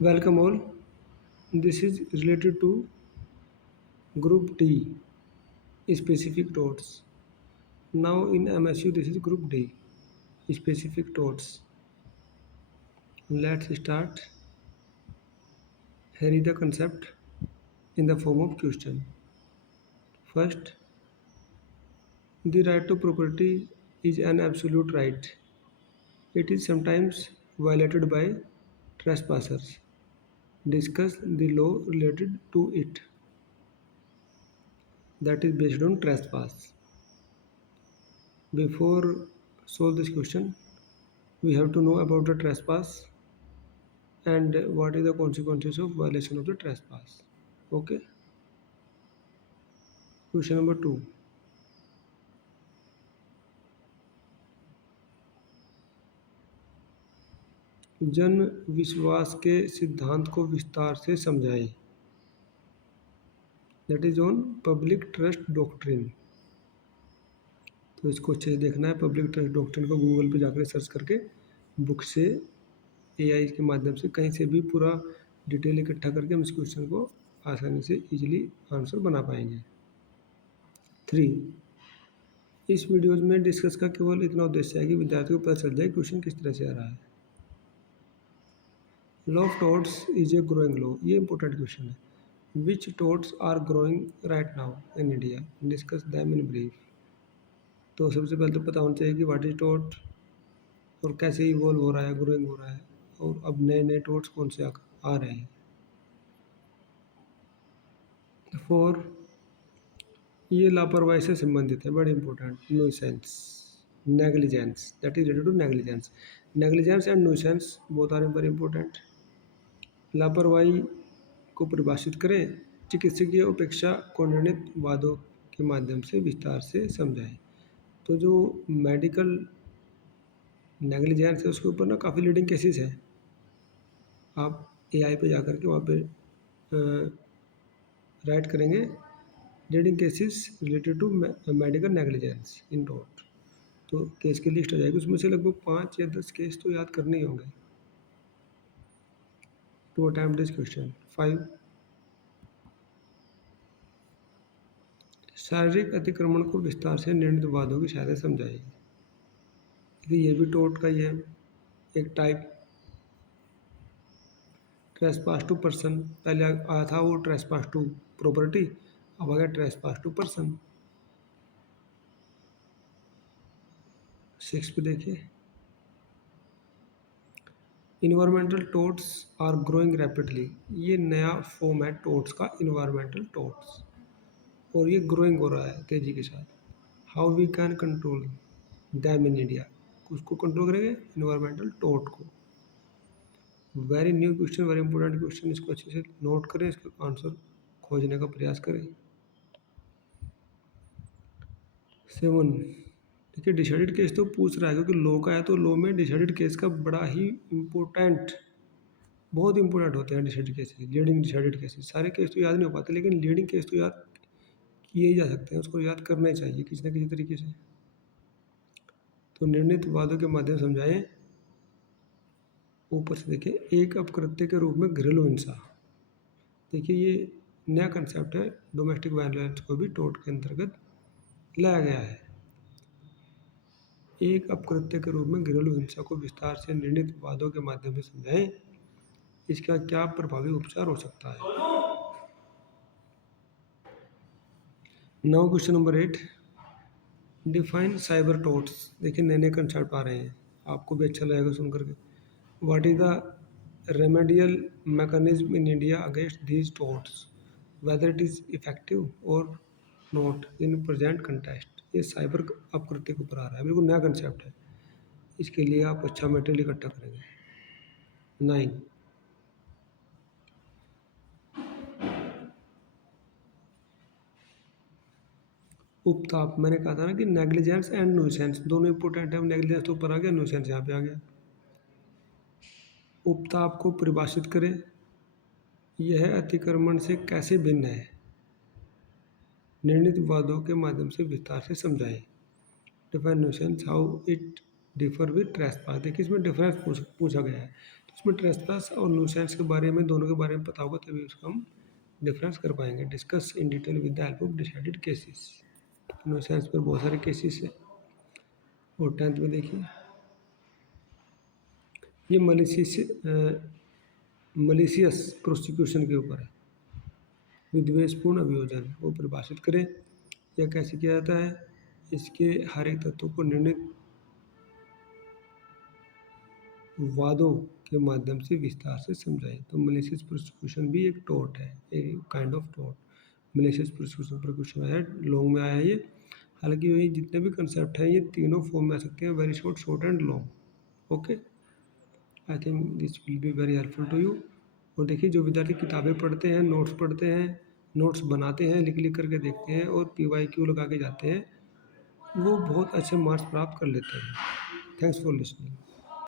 Welcome all. This is related to Group D, specific torts. Now in MSU, this is Group D, specific torts. Let's start. Here is the concept in the form of question. First, the right to property is an absolute right. It is sometimes violated by trespassers. Discuss the law related to it, that is based on trespass. Before solve this question, we have to know about the trespass and what is the consequences of violation of the trespass. Okay. Question number 2. जन विश्वास के सिद्धांत को विस्तार से समझाएं. That is on public trust doctrine. तो इसको अच्छे से देखना है. पब्लिक ट्रस्ट डॉक्ट्रिन को गूगल पे जाकर सर्च करके बुक से एआई के माध्यम से कहीं से भी पूरा डिटेल इकट्ठा करके हम इस क्वेश्चन को आसानी से इजीली आंसर बना पाएंगे. 3. इस वीडियोज में डिस्कस का केवल इतना उद्देश्य है कि विद्यार्थियों को पता चल जाए क्वेश्चन किस तरह से आ रहा है. Law of torts is a growing law. ये इंपॉर्टेंट क्वेश्चन है. Which torts are growing right now in India, discuss them in brief. तो सबसे पहले तो पता होना चाहिए कि व्हाट इज टॉर्ट और कैसे इवॉल्व हो रहा है, ग्रोइंग हो रहा है, और अब नए नए टॉर्ट्स कौन से आ रहे हैं. 4. ये लापरवाही से संबंधित है, बड़ी important. Nuisance, negligence, that is related to negligence. Negligence and nuisance both are very important. लापरवाही को परिभाषित करें. चिकित्सकीय उपेक्षा को निर्णित वादों के माध्यम से विस्तार से समझाएं. तो जो मेडिकल नेग्लिजेंस है उसके ऊपर ना काफ़ी लीडिंग केसेस है. आप एआई पे जाकर के वहाँ पे राइट करेंगे leading cases related to medical negligence in tort, तो केस की लिस्ट हो जाएगी. उसमें से लगभग 5 या 10 केस तो याद करने ही होंगे. To attempt this question. 5. शारीरिक अतिक्रमण को विस्तार से निर्णित वादों की सहायता समझाइए. ये भी टॉर्ट का ही है, एक टाइप. ट्रेसपास टू पर्सन, पहले आया था वो ट्रेसपास टू प्रॉपर्टी, अब आ गया ट्रेसपास टू पर्सन. 6 पे देखिए. Environmental torts are growing rapidly. ये नया फॉर्म है टॉर्ट्स का, इन्वायरमेंटल टॉर्ट्स, और ये ग्रोइंग हो रहा है तेजी के साथ. How we can control them in India. उसको कंट्रोल करेंगे इन्वायरमेंटल टॉर्ट को. Very new question, very important question. इसको अच्छे से नोट करें, इसका आंसर खोजने का प्रयास करें. 7. देखिए डिसाइडेड केस तो पूछ रहा है क्योंकि लॉ का है, तो लॉ में डिसाइडेड केस का बड़ा ही इम्पोर्टेंट, बहुत इंपॉर्टेंट होते हैं decided cases. Leading decided cases, सारे केस तो याद नहीं हो पाते, लेकिन लीडिंग केस तो याद किए ही जा सकते हैं, उसको याद करना ही चाहिए किसी न किसी तरीके से. तो निर्णित वादों के माध्यम से समझाएं. ऊपर से देखिए, एक अपकृत्य के रूप में घरेलू हिंसा. देखिए ये नया कंसेप्ट है, डोमेस्टिक वायलेंस को भी टॉर्ट के अंतर्गत लाया गया है. एक अपकृत्य के रूप में घरेलू हिंसा को विस्तार से निर्णित वादों के माध्यम से समझाएं. इसका क्या प्रभावी उपचार हो सकता है. Now question number 8. Define cyber torts. देखिए नए नए कंसेप्ट आ रहे हैं, आपको भी अच्छा लगेगा सुन करके. What is the remedial mechanism in India against these torts, whether it is effective और नॉट इन प्रेजेंट कंटेक्स्ट. ये साइबर अपकृत्य के ऊपर आ रहा है, बिल्कुल नया कंसेप्ट है. इसके लिए आप अच्छा मटेरियल इकट्ठा करेंगे. 9. उपताप, मैंने कहा था ना कि नेग्लिजेंस एंड न्यूसेंस दोनों इंपॉर्टेंट है. नेग्लिजेंस तो ऊपर आ गया, न्यूसेंस यहाँ पे आ गया. उपताप को परिभाषित करें. यह अतिक्रमण से कैसे भिन्न है, निर्णित वादों के माध्यम से विस्तार से समझाएं. Define nuisance, how it differ with trespass. देखिए इसमें डिफरेंस पूछा गया है, तो उसमें ट्रेसपास और न्यूसेंस के बारे में, दोनों के बारे में पता होगा, तभी उसका हम डिफरेंस कर पाएंगे। Discuss in detail with the help of decided cases. Nuisance पर बहुत सारे केसेस है। और 10th में देखिए, ये मलिशियस प्रोसिक्यूशन के ऊपर है। विद्वेषपूर्ण अभियोजन वो परिभाषित करें, या कैसे किया जाता है, इसके हर एक तत्व को निर्णित वादों के माध्यम से विस्तार से समझाएं। तो मलिशियस प्रोसिक्यूशन भी एक टोर्ट है, एक kind of tort. Malicious prosecution पर क्वेश्चन आया, लॉन्ग में आया है ये। हालांकि ये जितने भी कंसेप्ट हैं ये तीनों फॉर्म में आ सकते हैं, very short, short and long. Okay, I think this will be very helpful to you. और देखिए, जो विद्यार्थी किताबें पढ़ते हैं, नोट्स पढ़ते हैं, नोट्स बनाते हैं, लिख लिख करके देखते हैं और PYQ लगा के जाते हैं, वो बहुत अच्छे मार्क्स प्राप्त कर लेते हैं। Thanks for listening.